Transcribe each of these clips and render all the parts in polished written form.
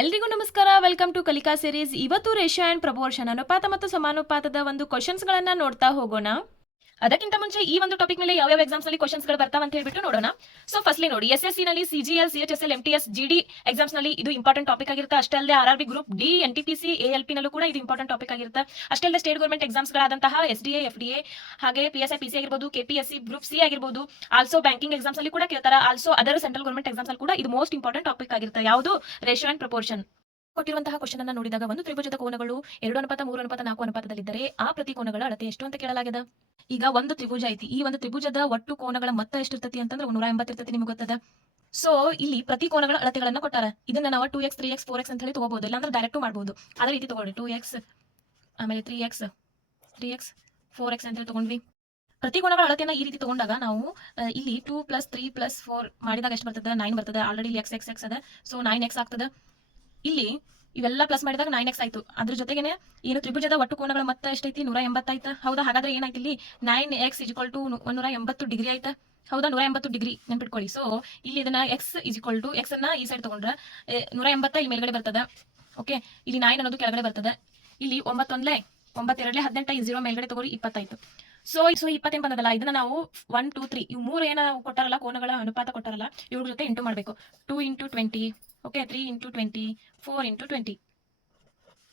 ಎಲ್ರಿಗೂ ನಮಸ್ಕಾರ. Welcome to ಕಲಿಕಾ ಸೀರೀಸ್. ಇವತ್ತು ರೇಷಿಯೋ ಅಂಡ್ ಪ್ರಪೋರ್ಷನ್ ಅನುಪಾತ ಮತ್ತು ಸಮಾನುಪಾತದ ಒಂದು ಕ್ವಶನ್ಸ್ ಗಳನ್ನ ನೋಡ್ತಾ ಹೋಗೋಣ. ಅದಕ್ಕಿಂತ ಮುಂಚೆ ಈ ಒಂದು ಟಾಪಿಕ್ ಮೇಲೆ ಯಾವ ಎಕ್ಸಾಮ್ಸ್ ನಲ್ಲಿ ಕ್ವಶನ್ಸ್ ಗಳು ಬರ್ತಾವ ಅಂತ ಹೇಳ್ಬಿಟ್ಟು ನೋಡೋಣ. ಸೊ ಫಸ್ಟ್ಲಿ ನೋಡಿ, SSC ನಲ್ಲಿ CGL, CHSL, MTS, GD exams ನಲ್ಲಿ ಇದು ಇಂಪಾರ್ಟೆಂಟ್ ಟಾಪಿಕ್ ಆಗಿರುತ್ತೆ. ಅಷ್ಟೇ ಅಲ್ಲದೆ RRB group D, NTPC, ALP ನಲ್ಲೂ ಕೂಡ ಇದು ಇಂಪಾರ್ಟೆಂಟ್ ಟಾಪಿಕ್ ಆಗಿರುತ್ತೆ. ಅಷ್ಟೇ ಅಲ್ಲದೆ ಸ್ಟೇಟ್ ಗೌರ್ಮೆಂಟ್ ಎಕ್ಸಾಮ್ಸ್ ಗಳಾದಂತಹ SDA, FDA, ಹಾಗೆ PSI, PC ಆಗಿರಬಹುದು, KPSC ಗ್ರೂಪ್ ಸಿ ಆಗಿರಬಹುದು, ಆಲ್ಸೋ ಬ್ಯಾಂಕಿಂಗ್ ಎಕ್ಸಾಮ್ಸ್ ಅಲ್ಲಿ ಕೂಡ ಕೇಳ್ತಾರೆ. Also other central government exams ಅಲ್ಲಿ ಕೂಡ ಇದು ಮೋಸ್ಟ್ ಇಂಪಾರ್ಟೆಂಟ್ ಟಾಪಿಕ್ ಆಗಿರುತ್ತೆ. ಯಾವುದು? Ratio and proportion. ಕೊಟ್ಟಿರುವಂತಹ ಕ್ವಶನ್ ಅನ್ನು ನೋಡಿದಾಗ ಒಂದು ತ್ರಿಭುಜದ ಕೋನಗಳು 2:3:4 ಅನುಪಾತದಲ್ಲಿದ್ದರೆ ಆ ಪ್ರತಿ ಕೋನಗಳ ಅಳತೆ ಎಷ್ಟು ಅಂತ ಕೇಳಲಾಗಿದೆ. ಈಗ ಒಂದು ತ್ರಿಭುಜ ಐತಿ. ಈ ಒಂದು ತ್ರಿಭುಜದ ಒಟ್ಟು ಕೋನಗಳ ಮೊತ್ತ ಎಷ್ಟಿರ್ತತಿ ಅಂತಂದ್ರೆ 180 ಇರ್ತತಿ. ನಿಮ್ಗೆ ಗೊತ್ತದ. ಸೊ ಇಲ್ಲಿ ಪ್ರತಿ ಕೋನಗಳ ಅಳತೆಗಳನ್ನ ಕೊಟ್ಟಾರ. ಇದನ್ನ ನಾವು 2x 3x 4x ಅಂತ ಹೇಳಿ ತಗೋಬಹುದು, ಇಲ್ಲಾಂದ್ರೆ ಡೈರೆಕ್ಟ್ ಮಾಡಬಹುದು. ಅದೇ ರೀತಿ ತಗೊಳ್ಳಿ, 2x ಆಮೇಲೆ 3x 4x ಅಂತ ಹೇಳಿ ತಗೊಂಡ್ವಿ. ಪ್ರತಿ ಕೋನಗಳ ಅಳತೆಯನ್ನ ಈ ರೀತಿ ತಗೊಂಡಾಗ ನಾವು ಇಲ್ಲಿ 2 + 3 + 4 ಮಾಡಿದಾಗ ಎಷ್ಟು ಬರ್ತದೆ? 9 ಬರ್ತದೆ. ಆಲ್ರೆಡಿ ಇಲ್ಲಿ x ಅದ, ಸೊ 9x ಆಗ್ತದೆ. ಇಲ್ಲಿ ಇವೆಲ್ಲ ಪ್ಲಸ್ ಮಾಡಿದಾಗ 9x ಆಯ್ತು. ಅದ್ರ ಜೊತೆಗೇನೆ ಏನು ತ್ರಿಭುಜದ ಒಟ್ಟು ಕೋನಗಳ ಮೊತ್ತ ಎಷ್ಟೈತಿ? 180 ಆಯ್ತಾ? ಹೌದಾ? ಹಾಗಾದ್ರೆ ಏನಾಯ್ತು ಇಲ್ಲಿ? 9x = 180 ಡಿಗ್ರಿ ಆಯ್ತಾ? ಹೌದಾ? 180 ಡಿಗ್ರಿ ನೆನ್ಪಿಟ್ಕೊಳ್ಳಿ. ಸೊ ಇಲ್ಲಿ ಇದನ್ನ x ಅನ್ನ ಈ ಸೈಡ್ ತಗೊಂಡ್ರೆ 180 ಇಲ್ಲಿ ಮೇಲ್ಗಡೆ ಬರ್ತದ. ಓಕೆ, ಇಲ್ಲಿ 9 ಅನ್ನೋದು ಕೆಳಗಡೆ ಬರ್ತದೆ. ಇಲ್ಲಿ 9 1 9 2 18 ಈ 0 ಮೇಲ್ಗಡೆ ತಗೋರಿ, 20 ಆಯ್ತು. ಸೊ 20 ಬಂದದಲ್ಲ, ಇದನ್ನ ನಾವು 1 2 3 ಇವು ಮೂರು ಏನ ಕೊಟ್ಟಾರಲ್ಲ, ಕೋನಗಳ ಅನುಪಾತ ಕೊಟ್ಟಾರಲ್ಲ, ಇವ್ರ ಜೊತೆ ಇಂಟು ಮಾಡಬೇಕು. 2 × 20, ಓಕೆ, 3 × 20, 4 × 20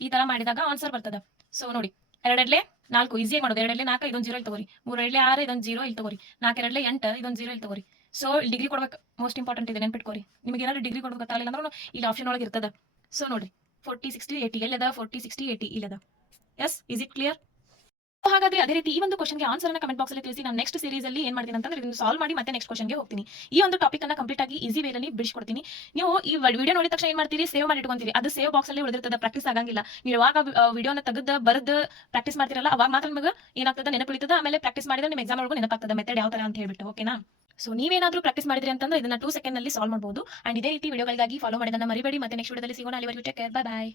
ಈ ತರ ಮಾಡಿದಾಗ ಆನ್ಸರ್ ಬರ್ತದ. ಸೊ ನೋಡಿ, 2 4 ಈಸಿ ಮಾಡೋದು. 2 4 ಇದೊಂದು 0 ಇಲ್ಲಿ ತಗೋರಿ. 3 6 ಇದೊಂದು 0 ಇಲ್ಲಿ ತಗೋರಿ. 4 8 ಇದೊಂದು 0 ಇಲ್ಲಿ ತಗೋರಿ. ಸೊ ಡಿಗ್ರಿ ಕೊಡ್ಬೇಕು, ಮೋಸ್ಟ್ ಇಂಪಾರ್ಟೆಂಟ್ ಇದೆ, ನೆನ್ಪಿಟ್ಕೋರಿ. ನಿಮಗೆ ಏನಾದ್ರು ಡಿಗ್ರಿ ಕೊಡ್ಬೇಕು ಗೊತ್ತಾಗಲಿಲ್ಲ ಅಂದ್ರೆ ಇಲ್ಲಿ ಆಪ್ಷನ್ ಒಳಗೆ ಇರ್ತದ. ಸೊ ನೋಡಿ, 40 60 80 ಎಲ್ಲದ? 40 60 80 ಇಲ್ಲದ. Yes, is it clear? ಹಾಗಾದ್ರೆ ಅದೇ ರೀತಿ ಈ ಒಂದು ಕ್ವಶನ್ಗೆ ಆನ್ಸರ್ ಅನ್ನ ಕಮೆಂಟ್ ಬಾಕ್ಸ್ ಅಲ್ಲಿ ತಿಳಿಸಿ. ನಾನು ನೆಕ್ಸ್ಟ್ ಸೀರೀಸ್ ಅಲ್ಲಿ ಏನ್ ಮಾಡ್ತೀನಿ ಅಂತಂದ್ರೆ ಇದನ್ನು ಸಾಲ್ವ್ ಮಾಡಿ ಮತ್ತೆ ನೆಕ್ಸ್ಟ್ ಕ್ವಶನ್ಗೆ ಹೋಗ್ತೀನಿ. ಈ ಒಂದು ಟಾಪಿಕ್ ಅನ್ನ ಕಂಪ್ಲೀಟ್ ಆಗಿ ಈಸಿ ವೇರಲ್ಲಿ ಬಿಡಿಸ್ಕೊಡ್ತೀನಿ. ನೀವು ಈ ವಿಡಿಯೋ ನೋಡಿದ ತಕ್ಷಣ ಏನ್ ಮಾಡ್ತೀರಿ? ಸೇವ್ ಮಾಡಿ ಇಟ್ಕೊಂತೀರಿ. ಅದು ಸೇವ್ ಬಾಕ್ಸ್ ಅಲ್ಲಿ ಉಳಿದಿರ್ತದೆ, ಪ್ರಾಕ್ಟೀಸ್ ಆಗಂಗಿಲ್ಲ. ನೀವು ಯಾವಾಗ ವಿಡಿಯೋನ ತೆಗೆದು ಬರೆದು ಪ್ರಾಕ್ಟೀಸ್ ಮಾಡ್ತಿರಲ್ಲ, ಅವಾಗ ಮಾತ್ರ ನಿಮಗೆ ಏನಾಗ್ತದೆ? ನೆನಪುಳಿತದ. ಆಮೇಲೆ ಪ್ರಾಕ್ಟೀಸ್ ಮಾಡಿದ್ರೆ ನಿಮ್ಮ ಎಕ್ಸಾಮ್ ಒಳಗೂ ನೆನಪಾಗ್ತದೆ ಮೆಥಡ್ ಯಾವ ತರ ಅಂತ ಹೇಳ್ಬಿಟ್ಟು. ಓಕೆನಾ? ಸೊ ನೀವೇನಾದ್ರೂ ಪ್ರಾಕ್ಟೀಸ್ ಮಾಡಿದ್ರಿ ಅಂತಂದ್ರೆ ಇದನ್ನ 2 ಸೆಕೆಂಡ್ ನಲ್ಲಿ ಸಾಲ್ವ್ ಮಾಡಬಹುದು. ಅಂಡ್ ಇದೇ ರೀತಿ ವಿಡಿಯೋಗಳಿಗಾಗಿ ಫಾಲೋ ಮಾಡೋದನ್ನ ಮರಿಬೇಡಿ. ಮತ್ತೆ ನೆಕ್ಸ್ಟ್ ವಿಡಿಯೋದಲ್ಲಿ ಸಿಗೋಣ. ಅಲ್ಲಿವರೆಗೂ ಟೇಕ್ ಕೇರ್, ಬೈ ಬೈ.